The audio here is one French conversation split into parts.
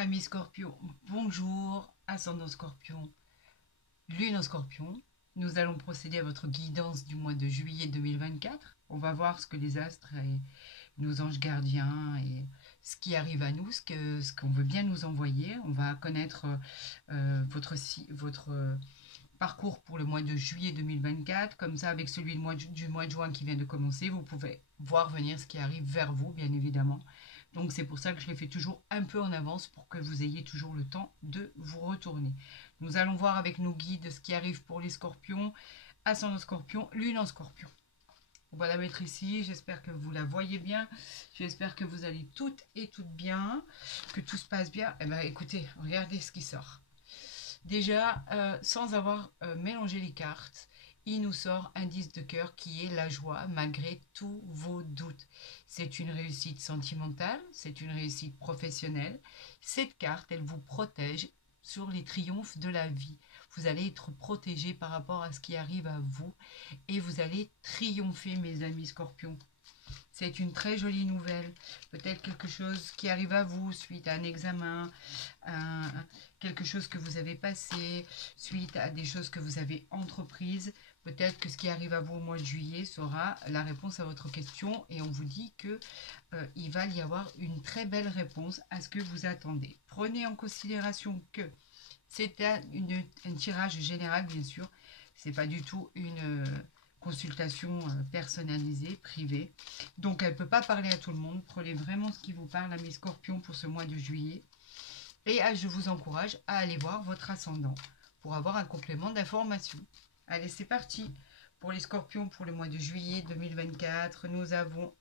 Amis Scorpion, bonjour, ascendant Scorpion, lune en Scorpion. Nous allons procéder à votre guidance du mois de juillet 2024. On va voir ce que les astres et nos anges gardiens et ce qui arrive à nous, ce qu'on veut bien nous envoyer. On va connaître votre parcours pour le mois de juillet 2024. Comme ça, avec celui du mois de juin qui vient de commencer, vous pouvez voir venir ce qui arrive vers vous, bien évidemment. Donc c'est pour ça que je les fais toujours un peu en avance pour que vous ayez toujours le temps de vous retourner. Nous allons voir avec nos guides ce qui arrive pour les scorpions, ascendant scorpion, lune en scorpion. On va la mettre ici, j'espère que vous la voyez bien, j'espère que vous allez toutes et toutes bien, que tout se passe bien. Eh bien écoutez, regardez ce qui sort. Déjà, sans avoir mélangé les cartes, il nous sort un 10 de cœur qui est la joie malgré tous vos doutes. C'est une réussite sentimentale, c'est une réussite professionnelle. Cette carte, elle vous protège sur les triomphes de la vie. Vous allez être protégé par rapport à ce qui arrive à vous et vous allez triompher, mes amis scorpions. C'est une très jolie nouvelle. Peut-être quelque chose qui arrive à vous suite à un examen, quelque chose que vous avez passé, suite à des choses que vous avez entreprises. Peut-être que ce qui arrive à vous au mois de juillet sera la réponse à votre question et on vous dit que il va y avoir une très belle réponse à ce que vous attendez. Prenez en considération que c'est un tirage général, bien sûr. C'est pas du tout une consultation personnalisée, privée. Donc, elle ne peut pas parler à tout le monde. Prenez vraiment ce qui vous parle, amis scorpions, pour ce mois de juillet. Et je vous encourage à aller voir votre ascendant pour avoir un complément d'information. Allez, c'est parti. Pour les scorpions, pour le mois de juillet 2024, nous avons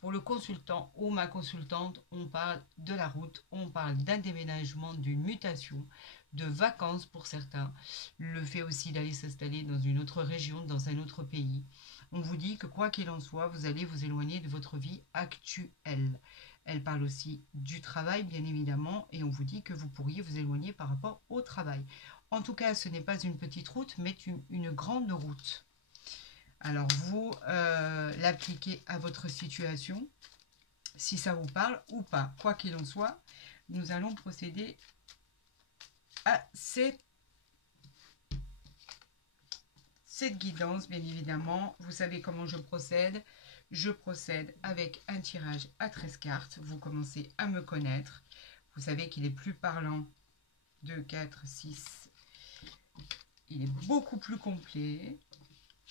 pour le consultant ou ma consultante, on parle de la route, on parle d'un déménagement, d'une mutation, de vacances pour certains, le fait aussi d'aller s'installer dans une autre région, dans un autre pays. On vous dit que quoi qu'il en soit, vous allez vous éloigner de votre vie actuelle. Elle parle aussi du travail, bien évidemment, et on vous dit que vous pourriez vous éloigner par rapport au travail. En tout cas, ce n'est pas une petite route, mais une grande route. Alors, vous l'appliquez à votre situation, si ça vous parle ou pas. Quoi qu'il en soit, nous allons procéder à cette guidance, bien évidemment. Vous savez comment je procède. Je procède avec un tirage à 13 cartes. Vous commencez à me connaître. Vous savez qu'il est plus parlant. 2, 4, 6. Il est beaucoup plus complet.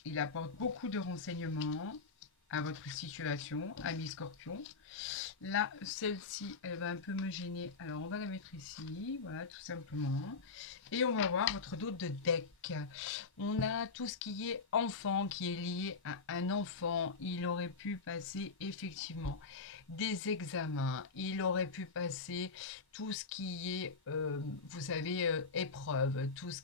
Il apporte beaucoup de renseignements à votre situation, ami scorpion. Là, celle-ci, elle va un peu me gêner. Alors, on va la mettre ici, voilà, tout simplement. Et on va voir votre dos de deck. On a tout ce qui est enfant, qui est lié à un enfant. Il aurait pu passer, effectivement, des examens. Il aurait pu passer tout ce qui est, vous savez, épreuve, tout ce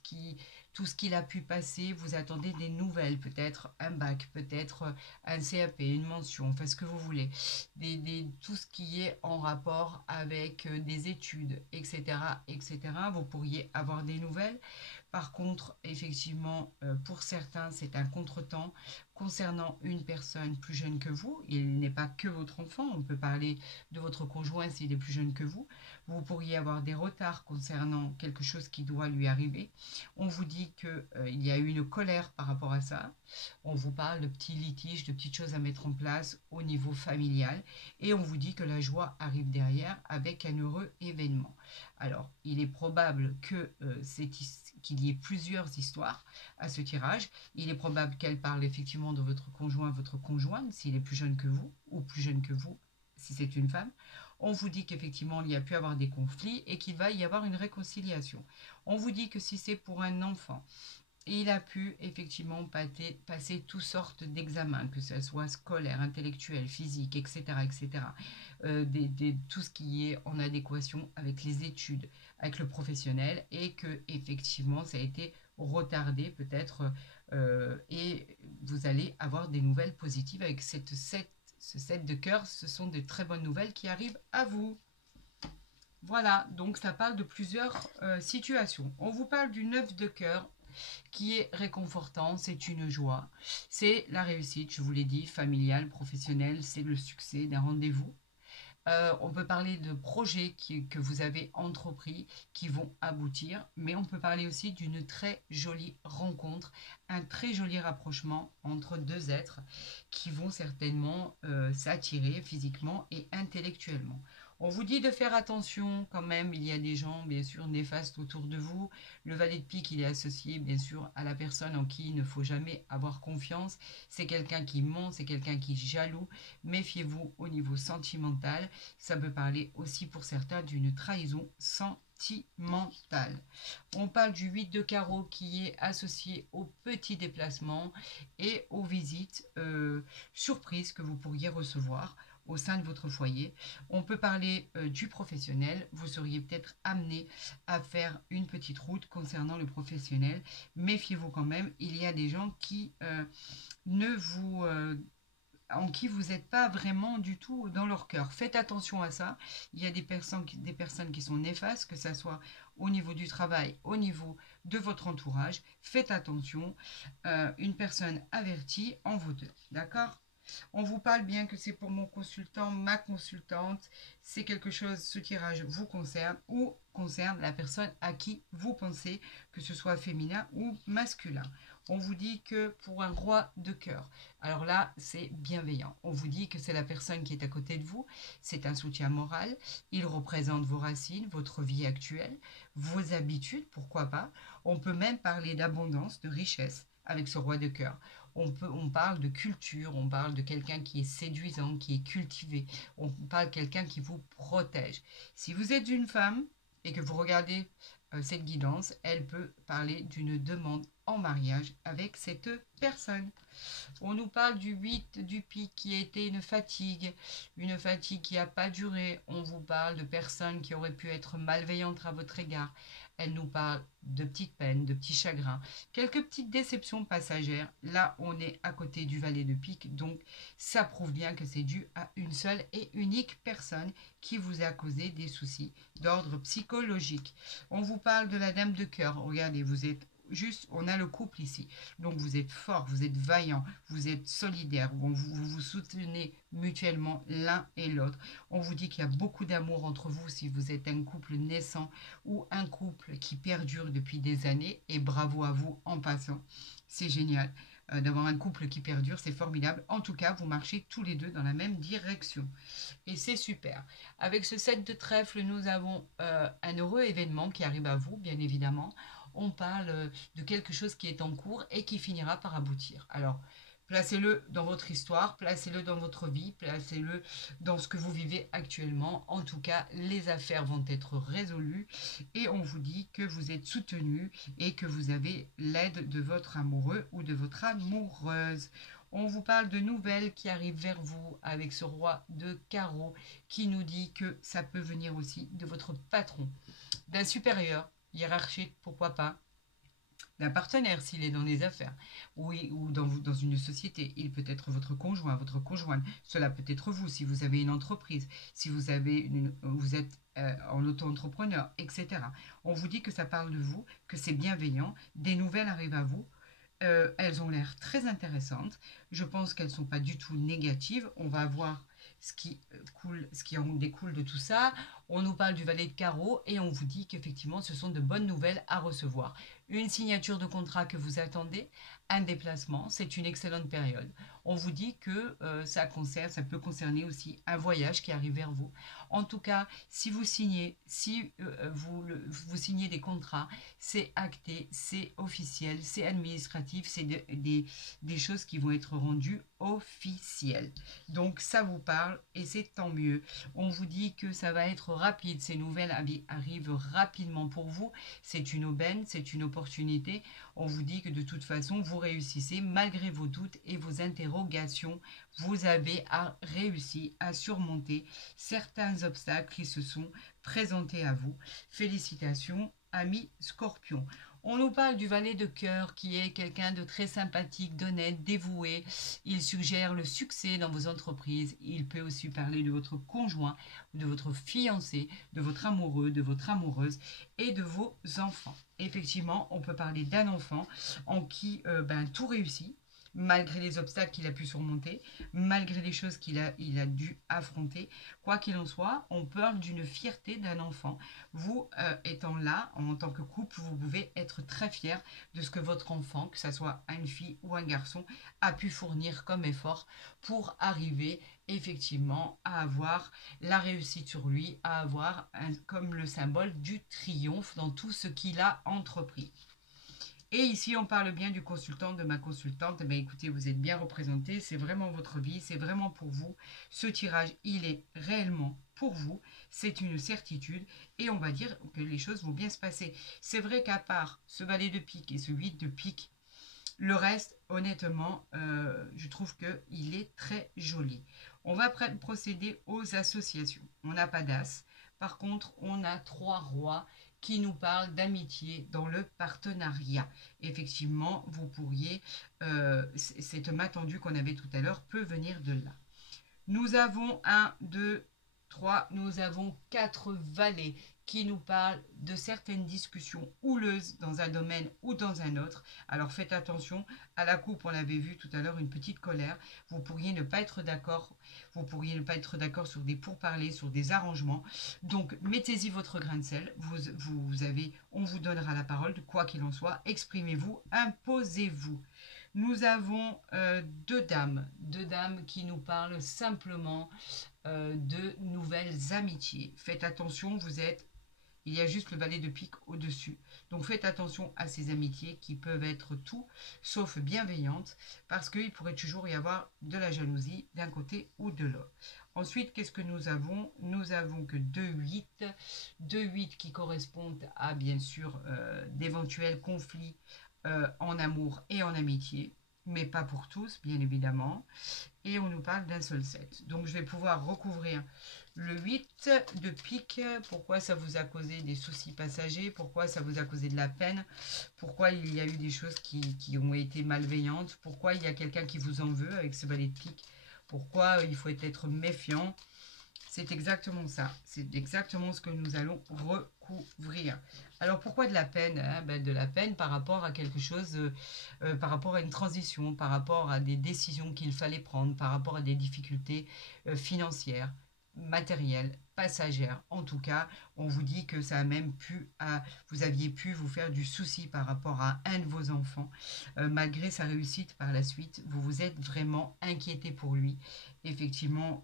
qu'il a pu passer. Vous attendez des nouvelles, peut-être un bac, peut-être un CAP, une mention, enfin ce que vous voulez. Tout ce qui est en rapport avec des études, etc., etc. Vous pourriez avoir des nouvelles. Par contre, effectivement, pour certains, c'est un contretemps concernant une personne plus jeune que vous. Il n'est pas que votre enfant, on peut parler de votre conjoint s'il est plus jeune que vous. Vous pourriez avoir des retards concernant quelque chose qui doit lui arriver. On vous dit qu'il y a eu une colère par rapport à ça. On vous parle de petits litiges, de petites choses à mettre en place au niveau familial. Et on vous dit que la joie arrive derrière avec un heureux événement. Alors, il est probable qu'il y ait plusieurs histoires à ce tirage. Il est probable qu'elle parle effectivement de votre conjoint, votre conjointe, s'il est plus jeune que vous, ou plus jeune que vous, si c'est une femme. On vous dit qu'effectivement, il y a pu avoir des conflits et qu'il va y avoir une réconciliation. On vous dit que si c'est pour un enfant, il a pu effectivement passer toutes sortes d'examens, que ce soit scolaire, intellectuel, physique, etc. etc. Tout ce qui est en adéquation avec les études, avec le professionnel, et que effectivement ça a été retardé peut-être, et vous allez avoir des nouvelles positives avec ce 7 de cœur. Ce sont de très bonnes nouvelles qui arrivent à vous. Voilà, donc ça parle de plusieurs situations. On vous parle du 9 de cœur qui est réconfortant, c'est une joie. C'est la réussite, je vous l'ai dit, familiale, professionnelle, c'est le succès d'un rendez-vous. On peut parler de projets que vous avez entrepris qui vont aboutir, mais on peut parler aussi d'une très jolie rencontre, un très joli rapprochement entre deux êtres qui vont certainement s'attirer physiquement et intellectuellement. On vous dit de faire attention quand même, il y a des gens bien sûr néfastes autour de vous. Le valet de pique, il est associé bien sûr à la personne en qui il ne faut jamais avoir confiance. C'est quelqu'un qui ment, c'est quelqu'un qui est jaloux. Méfiez-vous au niveau sentimental. Ça peut parler aussi pour certains d'une trahison sentimentale. On parle du 8 de carreau qui est associé aux petits déplacements et aux visites surprises que vous pourriez recevoir au sein de votre foyer. On peut parler du professionnel. Vous seriez peut-être amené à faire une petite route concernant le professionnel. Méfiez-vous quand même, il y a des gens qui ne vous en qui vous n'êtes pas vraiment du tout dans leur cœur. Faites attention à ça. Il y a des personnes qui sont néfastes, que ce soit au niveau du travail, au niveau de votre entourage. Faites attention. Une personne avertie en vaut deux. D'accord? On vous parle bien que c'est pour mon consultant, ma consultante. C'est quelque chose, ce tirage vous concerne ou concerne la personne à qui vous pensez, que ce soit féminin ou masculin. On vous dit que pour un roi de cœur, alors là, c'est bienveillant. On vous dit que c'est la personne qui est à côté de vous. C'est un soutien moral. Il représente vos racines, votre vie actuelle, vos habitudes, pourquoi pas. On peut même parler d'abondance, de richesse avec ce roi de cœur. On parle de culture, on parle de quelqu'un qui est séduisant, qui est cultivé. On parle de quelqu'un qui vous protège. Si vous êtes une femme et que vous regardez cette guidance, elle peut parler d'une demande en mariage avec cette personne. On nous parle du 8 du pic qui a été une fatigue qui n'a pas duré. On vous parle de personnes qui auraient pu être malveillantes à votre égard. Elle nous parle de petites peines, de petits chagrins, quelques petites déceptions passagères. Là, on est à côté du valet de pique, donc ça prouve bien que c'est dû à une seule et unique personne qui vous a causé des soucis d'ordre psychologique. On vous parle de la dame de cœur. Regardez, vous êtes juste, on a le couple ici. Donc vous êtes fort, vous êtes vaillant, vous êtes solidaire, vous vous soutenez mutuellement l'un et l'autre. On vous dit qu'il y a beaucoup d'amour entre vous si vous êtes un couple naissant ou un couple qui perdure depuis des années. Et bravo à vous en passant. C'est génial d'avoir un couple qui perdure, c'est formidable. En tout cas, vous marchez tous les deux dans la même direction. Et c'est super. Avec ce set de trèfle, nous avons un heureux événement qui arrive à vous, bien évidemment. On parle de quelque chose qui est en cours et qui finira par aboutir. Alors, placez-le dans votre histoire, placez-le dans votre vie, placez-le dans ce que vous vivez actuellement. En tout cas, les affaires vont être résolues et on vous dit que vous êtes soutenu et que vous avez l'aide de votre amoureux ou de votre amoureuse. On vous parle de nouvelles qui arrivent vers vous avec ce roi de carreau qui nous dit que ça peut venir aussi de votre patron, d'un supérieur hiérarchique, pourquoi pas, d'un partenaire s'il est dans les affaires, ou dans une société. Il peut être votre conjoint, votre conjointe. Cela peut être vous si vous avez une entreprise, si vous êtes en auto-entrepreneur, etc. On vous dit que ça parle de vous, que c'est bienveillant, des nouvelles arrivent à vous. Elles ont l'air très intéressantes. Je pense qu'elles ne sont pas du tout négatives. On va voir ce qui en découle de tout ça. On nous parle du valet de carreau et on vous dit qu'effectivement ce sont de bonnes nouvelles à recevoir. Une signature de contrat que vous attendez, un déplacement, c'est une excellente période. On vous dit que ça peut concerner aussi un voyage qui arrive vers vous. En tout cas, si vous signez, vous signez des contrats, c'est acté, c'est officiel, c'est administratif, c'est des choses qui vont être rendues officielles. Donc ça vous parle et c'est tant mieux. On vous dit que ça va être rapide, ces nouvelles arrivent rapidement pour vous. C'est une aubaine, c'est une opportunité. On vous dit que de toute façon, vous réussissez malgré vos doutes et vos interrogations. Vous avez réussi à surmonter certains obstacles qui se sont présentés à vous. Félicitations, amis Scorpion. On nous parle du valet de cœur qui est quelqu'un de très sympathique, d'honnête, dévoué. Il suggère le succès dans vos entreprises. Il peut aussi parler de votre conjoint, de votre fiancé, de votre amoureux, de votre amoureuse et de vos enfants. Effectivement, on peut parler d'un enfant en qui tout réussit. malgré les obstacles qu'il a pu surmonter, malgré les choses il a dû affronter. Quoi qu'il en soit, on parle d'une fierté d'un enfant. Vous, étant là, en tant que couple, vous pouvez être très fier de ce que votre enfant, que ce soit une fille ou un garçon, a pu fournir comme effort pour arriver effectivement à avoir la réussite sur lui, à avoir comme le symbole du triomphe dans tout ce qu'il a entrepris. Et ici, on parle bien du consultant, de ma consultante. Eh bien, écoutez, vous êtes bien représenté. C'est vraiment votre vie. C'est vraiment pour vous. Ce tirage, il est réellement pour vous. C'est une certitude. Et on va dire que les choses vont bien se passer. C'est vrai qu'à part ce valet de pique et ce 8 de pique, le reste, honnêtement, je trouve qu'il est très joli. On va procéder aux associations. On n'a pas d'as. Par contre, on a 3 rois qui nous parlent d'amitié dans le partenariat. Effectivement, vous pourriez, cette main tendue qu'on avait tout à l'heure peut venir de là. Nous avons 1, 2, 3, nous avons 4 valets qui nous parlent de certaines discussions houleuses dans un domaine ou dans un autre. Alors faites attention, à la coupe on avait vu tout à l'heure une petite colère, vous pourriez ne pas être d'accord, sur des pourparlers, sur des arrangements. Donc mettez-y votre grain de sel, on vous donnera la parole, quoi qu'il en soit, exprimez-vous, imposez-vous. Nous avons 2 dames qui nous parlent simplement de nouvelles amitiés. Faites attention, il y a juste le valet de pique au-dessus. Donc faites attention à ces amitiés qui peuvent être tout sauf bienveillantes parce qu'il pourrait toujours y avoir de la jalousie d'un côté ou de l'autre. Ensuite, qu'est-ce que nous avons? Nous avons que 2-8. 2-8 qui correspondent à bien sûr d'éventuels conflits en amour et en amitié, mais pas pour tous, bien évidemment. Et on nous parle d'un seul 7. Donc je vais pouvoir recouvrir le 8 de pique. Pourquoi ça vous a causé des soucis passagers? Pourquoi ça vous a causé de la peine? Pourquoi il y a eu des choses qui ont été malveillantes? Pourquoi il y a quelqu'un qui vous en veut avec ce valet de pique? Pourquoi il faut être méfiant? C'est exactement ça. C'est exactement ce que nous allons recouvrir. Alors, pourquoi de la peine, hein? De la peine par rapport à quelque chose, par rapport à une transition, par rapport à des décisions qu'il fallait prendre, par rapport à des difficultés financières, matérielles, passagères. En tout cas, on vous dit que ça a même vous aviez pu vous faire du souci par rapport à un de vos enfants. Malgré sa réussite par la suite, vous vous êtes vraiment inquiété pour lui. Effectivement,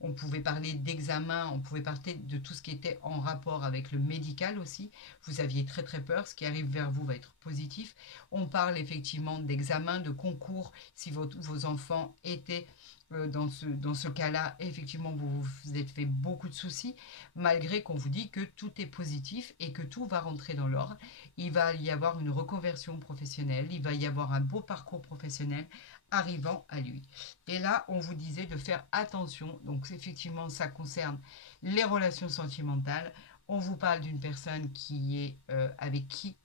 on pouvait parler d'examen, on pouvait parler de tout ce qui était en rapport avec le médical aussi. Vous aviez très très peur, ce qui arrive vers vous va être positif. On parle effectivement d'examen, de concours, si vos enfants étaient dans ce cas-là, effectivement, vous vous êtes fait beaucoup de soucis, malgré qu'on vous dit que tout est positif et que tout va rentrer dans l'ordre. Il va y avoir une reconversion professionnelle, il va y avoir un beau parcours professionnel arrivant à lui. Et là, on vous disait de faire attention. Donc, effectivement, ça concerne les relations sentimentales. On vous parle d'une personne avec qui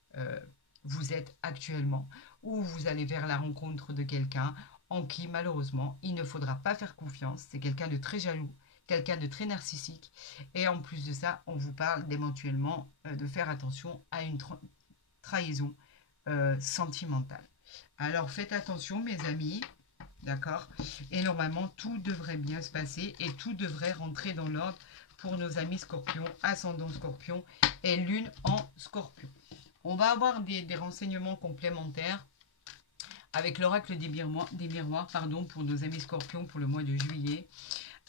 vous êtes actuellement, ou vous allez vers la rencontre de quelqu'un en qui, malheureusement, il ne faudra pas faire confiance. C'est quelqu'un de très jaloux, quelqu'un de très narcissique. Et en plus de ça, on vous parle d'éventuellement de faire attention à une trahison sentimentale. Alors faites attention mes amis, d'accord? Et normalement tout devrait bien se passer et tout devrait rentrer dans l'ordre pour nos amis scorpions, ascendant scorpion et lune en scorpion. On va avoir des renseignements complémentaires avec l'oracle des miroirs, pour nos amis scorpions pour le mois de juillet.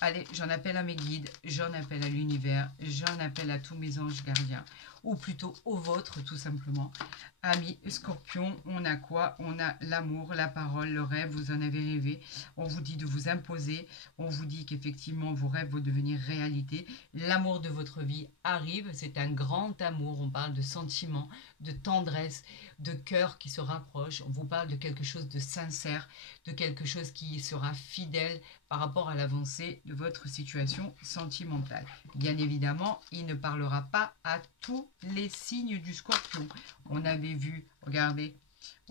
Allez, j'en appelle à mes guides, j'en appelle à l'univers, j'en appelle à tous mes anges gardiens, ou plutôt aux vôtres tout simplement. Amis Scorpion, on a quoi? On a l'amour, la parole, le rêve, vous en avez rêvé. On vous dit de vous imposer, on vous dit qu'effectivement vos rêves vont devenir réalité. L'amour de votre vie arrive, c'est un grand amour, on parle de sentiments, de tendresse, de cœur qui se rapproche. On vous parle de quelque chose de sincère, de quelque chose qui sera fidèle par rapport à l'avancée de votre situation sentimentale. Bien évidemment, il ne parlera pas à tous les signes du Scorpion. On avait vu, regardez,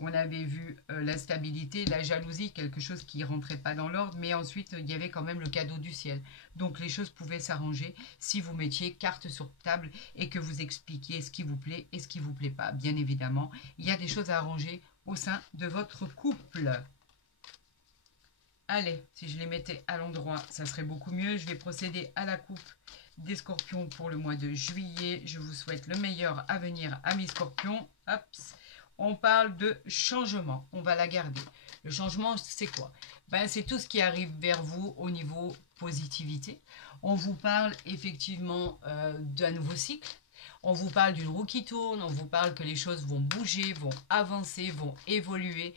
on avait vu l'instabilité, la jalousie, quelque chose qui ne rentrait pas dans l'ordre, mais ensuite il y avait quand même le cadeau du ciel. Donc les choses pouvaient s'arranger si vous mettiez carte sur table et que vous expliquiez ce qui vous plaît et ce qui ne vous plaît pas. Bien évidemment, il y a des choses à arranger au sein de votre couple. Allez, si je les mettais à l'endroit, ça serait beaucoup mieux. Je vais procéder à la coupe des scorpions pour le mois de juillet. Je vous souhaite le meilleur à venir, amis scorpions. Hop. On parle de changement. On va la garder. Le changement, c'est quoi? Ben, c'est tout ce qui arrive vers vous au niveau positivité. On vous parle effectivement d'un nouveau cycle. On vous parle d'une roue qui tourne, on vous parle que les choses vont bouger, vont avancer, vont évoluer.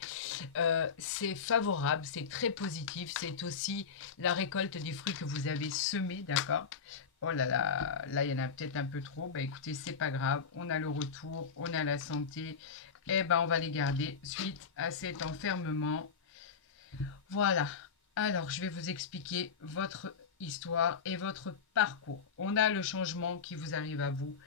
C'est favorable, c'est très positif. C'est aussi la récolte des fruits que vous avez semés, d'accord? Oh là là, là il y en a peut-être un peu trop. Bah écoutez, c'est pas grave. On a le retour, on a la santé. Et ben on va les garder suite à cet enfermement. Voilà. Alors, je vais vous expliquer votre histoire et votre parcours. On a le changement qui vous arrive à vous,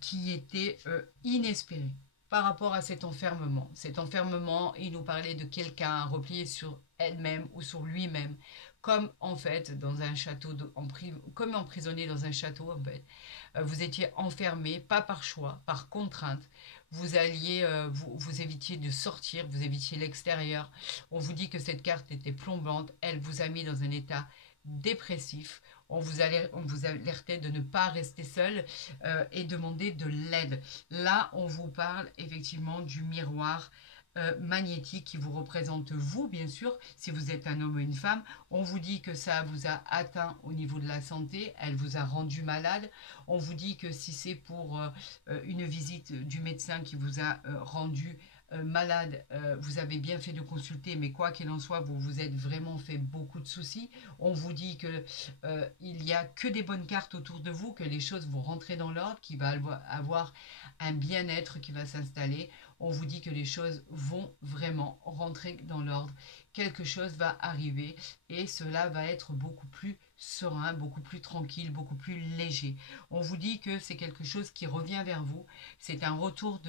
qui était inespéré par rapport à cet enfermement. Cet enfermement, il nous parlait de quelqu'un replié sur elle-même ou sur lui-même, comme en fait dans un château, comme emprisonné dans un château. En fait. Vous étiez enfermé, pas par choix, par contrainte. Vous alliez, vous évitiez de sortir, vous évitiez l'extérieur. On vous dit que cette carte était plombante. Elle vous a mis dans un état dépressif. On vous alertait de ne pas rester seul et demander de l'aide. Là, on vous parle effectivement du miroir magnétique qui vous représente vous, bien sûr, si vous êtes un homme ou une femme. On vous dit que ça vous a atteint au niveau de la santé, elle vous a rendu malade. On vous dit que si c'est pour une visite du médecin qui vous a rendu malade, vous avez bien fait de consulter, mais quoi qu'il en soit, vous vous êtes vraiment fait beaucoup de soucis. On vous dit que il n'y a que des bonnes cartes autour de vous, que les choses vont rentrer dans l'ordre, qu'il va avoir un bien-être qui va s'installer. On vous dit que les choses vont vraiment rentrer dans l'ordre. Quelque chose va arriver et cela va être beaucoup plus serein, beaucoup plus tranquille, beaucoup plus léger. On vous dit que c'est quelque chose qui revient vers vous. C'est un retour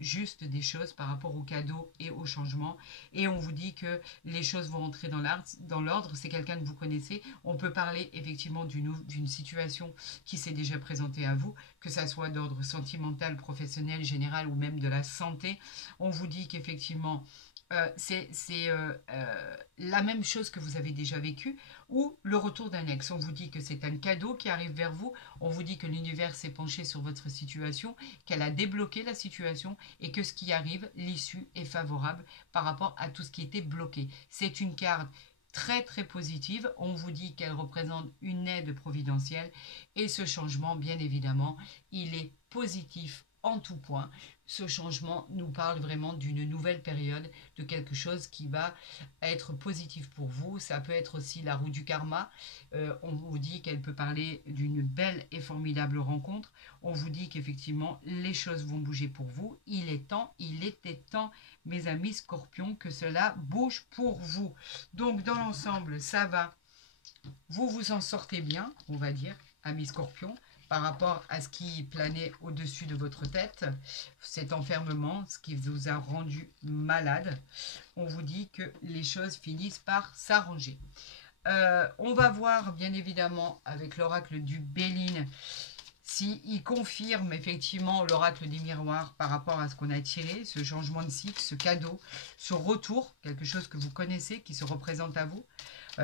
juste des choses par rapport au cadeau et au changement. Et on vous dit que les choses vont rentrer dans l'ordre. C'est quelqu'un que vous connaissez. On peut parler effectivement d'une situation qui s'est déjà présentée à vous, que ça soit d'ordre sentimental, professionnel, général ou même de la santé. On vous dit qu'effectivement, c'est la même chose que vous avez déjà vécu ou le retour d'un ex. On vous dit que c'est un cadeau qui arrive vers vous. On vous dit que l'univers s'est penché sur votre situation, qu'elle a débloqué la situation et que ce qui arrive, l'issue est favorable par rapport à tout ce qui était bloqué. C'est une carte très très positive. On vous dit qu'elle représente une aide providentielle et ce changement, bien évidemment, il est positif en tout point. Ce changement nous parle vraiment d'une nouvelle période, de quelque chose qui va être positif pour vous. Ça peut être aussi la roue du karma. On vous dit qu'elle peut parler d'une belle et formidable rencontre. On vous dit qu'effectivement, les choses vont bouger pour vous. Il était temps, mes amis scorpions, que cela bouge pour vous. Donc, dans l'ensemble, ça va. Vous vous en sortez bien, on va dire, amis scorpions, par rapport à ce qui planait au-dessus de votre tête, cet enfermement, ce qui vous a rendu malade. On vous dit que les choses finissent par s'arranger. On va voir, bien évidemment, avec l'oracle du Béline, s'il confirme effectivement l'oracle des miroirs par rapport à ce qu'on a tiré, ce changement de cycle, ce cadeau, ce retour, quelque chose que vous connaissez, qui se représente à vous.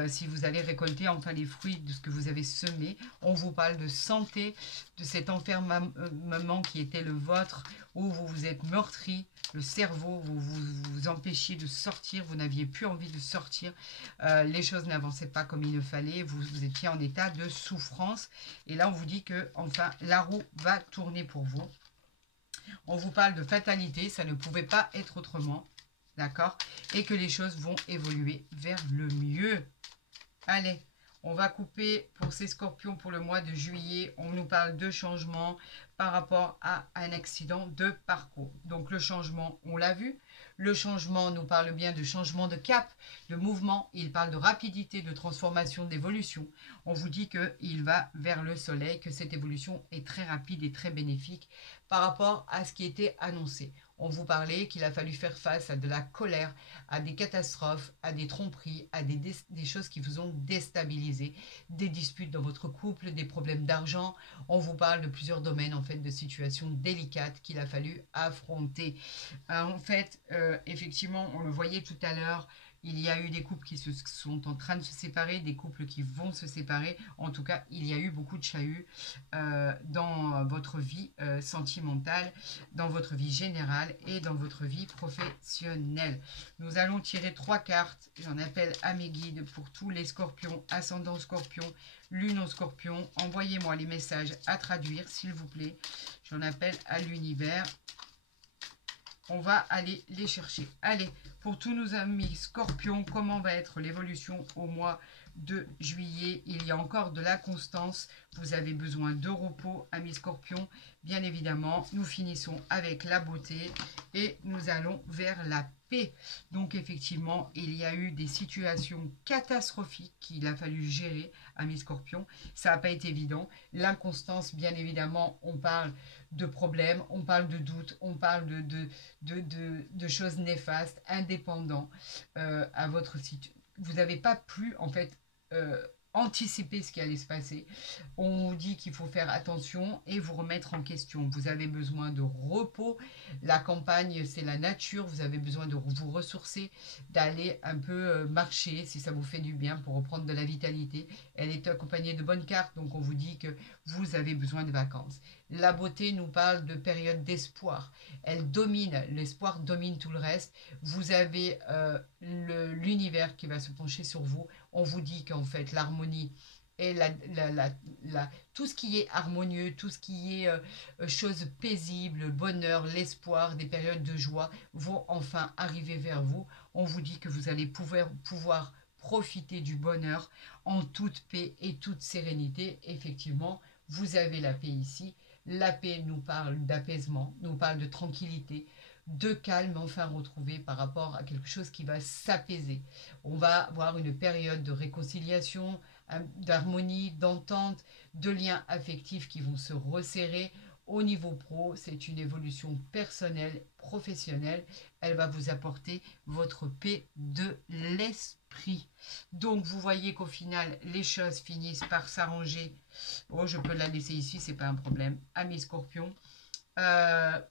Si vous allez récolter enfin les fruits de ce que vous avez semé. On vous parle de santé, de cet enfermement qui était le vôtre, où vous vous êtes meurtri, le cerveau, vous empêchiez de sortir, vous n'aviez plus envie de sortir, les choses n'avançaient pas comme il le fallait, vous étiez en état de souffrance. Et là, on vous dit que enfin la roue va tourner pour vous. On vous parle de fatalité, ça ne pouvait pas être autrement. D'accord? Et que les choses vont évoluer vers le mieux. Allez, on va couper pour ces scorpions pour le mois de juillet. On nous parle de changement par rapport à un accident de parcours. Donc le changement, on l'a vu. Le changement nous parle bien de changement de cap, de mouvement. Il parle de rapidité, de transformation, d'évolution. On vous dit qu'il va vers le soleil, que cette évolution est très rapide et très bénéfique par rapport à ce qui était annoncé. On vous parlait qu'il a fallu faire face à de la colère, à des catastrophes, à des tromperies, à des choses qui vous ont déstabilisé, des disputes dans votre couple, des problèmes d'argent. On vous parle de plusieurs domaines, en fait, de situations délicates qu'il a fallu affronter. En fait, effectivement, on le voyait tout à l'heure, Il y a eu des couples qui sont en train de se séparer, des couples qui vont se séparer. En tout cas, il y a eu beaucoup de chahuts dans votre vie sentimentale, dans votre vie générale et dans votre vie professionnelle. Nous allons tirer 3 cartes. J'en appelle à mes guides pour tous les scorpions, ascendant scorpion, lune en scorpion. Envoyez-moi les messages à traduire, s'il vous plaît. J'en appelle à l'univers. On va aller les chercher. Allez, pour tous nos amis scorpions, comment va être l'évolution au mois de juillet? Il y a encore de la constance. Vous avez besoin de repos, amis scorpions. Bien évidemment, nous finissons avec la beauté et nous allons vers la paix. Donc effectivement, il y a eu des situations catastrophiques qu'il a fallu gérer, amis scorpions. Ça n'a pas été évident. L'inconstance, bien évidemment, on parle de problèmes, on parle de doutes, on parle de choses néfastes, indépendants à votre situation. Vous n'avez pas pu, en fait, anticiper ce qui allait se passer. On vous dit qu'il faut faire attention et vous remettre en question. Vous avez besoin de repos. La campagne, c'est la nature. Vous avez besoin de vous ressourcer, d'aller un peu marcher si ça vous fait du bien pour reprendre de la vitalité. Elle est accompagnée de bonnes cartes, donc on vous dit que vous avez besoin de vacances. La beauté nous parle de période d'espoir. Elle domine, l'espoir domine tout le reste. Vous avez l'univers qui va se pencher sur vous. On vous dit qu'en fait, l'harmonie et tout ce qui est harmonieux, tout ce qui est choses paisibles, bonheur, l'espoir, des périodes de joie vont enfin arriver vers vous. On vous dit que vous allez pouvoir profiter du bonheur en toute paix et toute sérénité. Effectivement, vous avez la paix ici. La paix nous parle d'apaisement, nous parle de tranquillité, de calme enfin retrouvé par rapport à quelque chose qui va s'apaiser. On va avoir une période de réconciliation, d'harmonie, d'entente, de liens affectifs qui vont se resserrer. Au niveau pro, c'est une évolution personnelle, professionnelle. Elle va vous apporter votre paix de l'esprit. Donc, vous voyez qu'au final, les choses finissent par s'arranger. Oh, je peux la laisser ici, c'est pas un problème. Amis scorpions,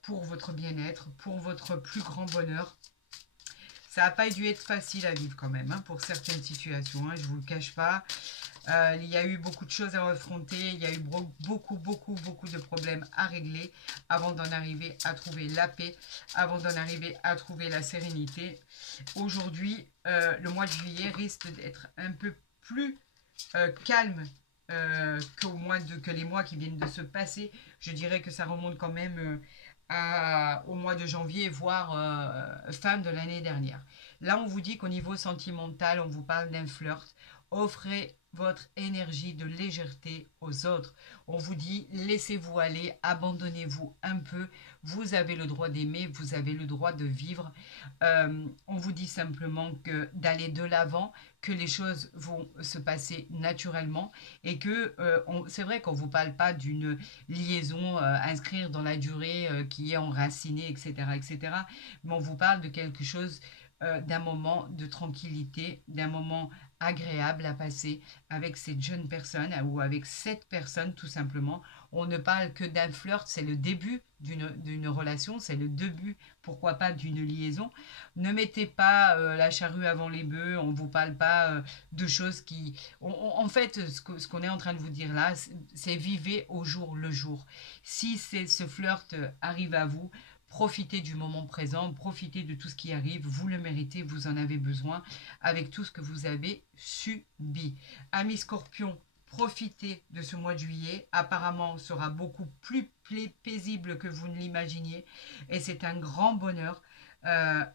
pour votre bien-être, pour votre plus grand bonheur. Ça n'a pas dû être facile à vivre quand même, hein, pour certaines situations, hein, je ne vous le cache pas. Il y a eu beaucoup de choses à affronter, il y a eu beaucoup de problèmes à régler avant d'en arriver à trouver la paix, avant d'en arriver à trouver la sérénité. Aujourd'hui, le mois de juillet risque d'être un peu plus calme que les mois qui viennent de se passer. Je dirais que ça remonte quand même au mois de janvier, voire fin de l'année dernière. Là, on vous dit qu'au niveau sentimental, on vous parle d'un flirt. Offrez votre énergie de légèreté aux autres. On vous dit, laissez-vous aller, abandonnez-vous un peu. Vous avez le droit d'aimer, vous avez le droit de vivre. On vous dit simplement que d'aller de l'avant, que les choses vont se passer naturellement et que c'est vrai qu'on ne vous parle pas d'une liaison inscrire dans la durée qui est enracinée, etc., etc. Mais on vous parle de quelque chose, d'un moment de tranquillité, d'un moment agréable à passer avec cette jeune personne ou avec cette personne tout simplement. On ne parle que d'un flirt, c'est le début d'une relation, c'est le début, pourquoi pas, d'une liaison. Ne mettez pas la charrue avant les bœufs, on ne vous parle pas de choses qui... en fait, ce qu'on est en train de vous dire là, c'est vivez au jour le jour. Si ce flirt arrive à vous, profitez du moment présent, profitez de tout ce qui arrive, vous le méritez, vous en avez besoin avec tout ce que vous avez subi. Amis Scorpions, profitez de ce mois de juillet, apparemment sera beaucoup plus paisible que vous ne l'imaginiez et c'est un grand bonheur.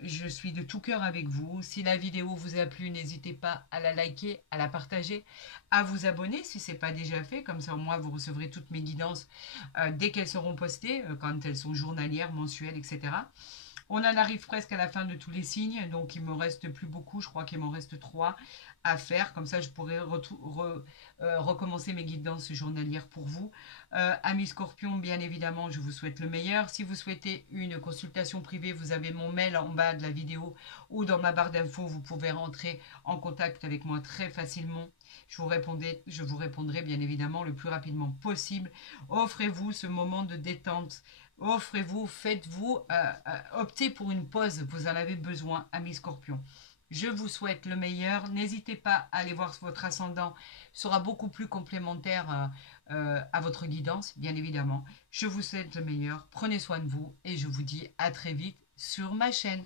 Je suis de tout cœur avec vous. Si la vidéo vous a plu, n'hésitez pas à la liker, à la partager, à vous abonner si ce n'est pas déjà fait. Comme ça, au moins, vous recevrez toutes mes guidances dès qu'elles seront postées, quand elles sont journalières, mensuelles, etc. On en arrive presque à la fin de tous les signes, donc il ne me reste plus beaucoup. Je crois qu'il m'en reste 3 à faire. Comme ça, je pourrai recommencer mes guidances journalières pour vous. Amis Scorpions, bien évidemment, je vous souhaite le meilleur. Si vous souhaitez une consultation privée, vous avez mon mail en bas de la vidéo ou dans ma barre d'infos. Vous pouvez rentrer en contact avec moi très facilement. Je vous répondrai bien évidemment le plus rapidement possible. Offrez-vous ce moment de détente. Offrez-vous, faites-vous, optez pour une pause. Vous en avez besoin, amis Scorpions. Je vous souhaite le meilleur. N'hésitez pas à aller voir votre ascendant. Ce sera beaucoup plus complémentaire à votre guidance, bien évidemment. Je vous souhaite le meilleur. Prenez soin de vous et je vous dis à très vite sur ma chaîne.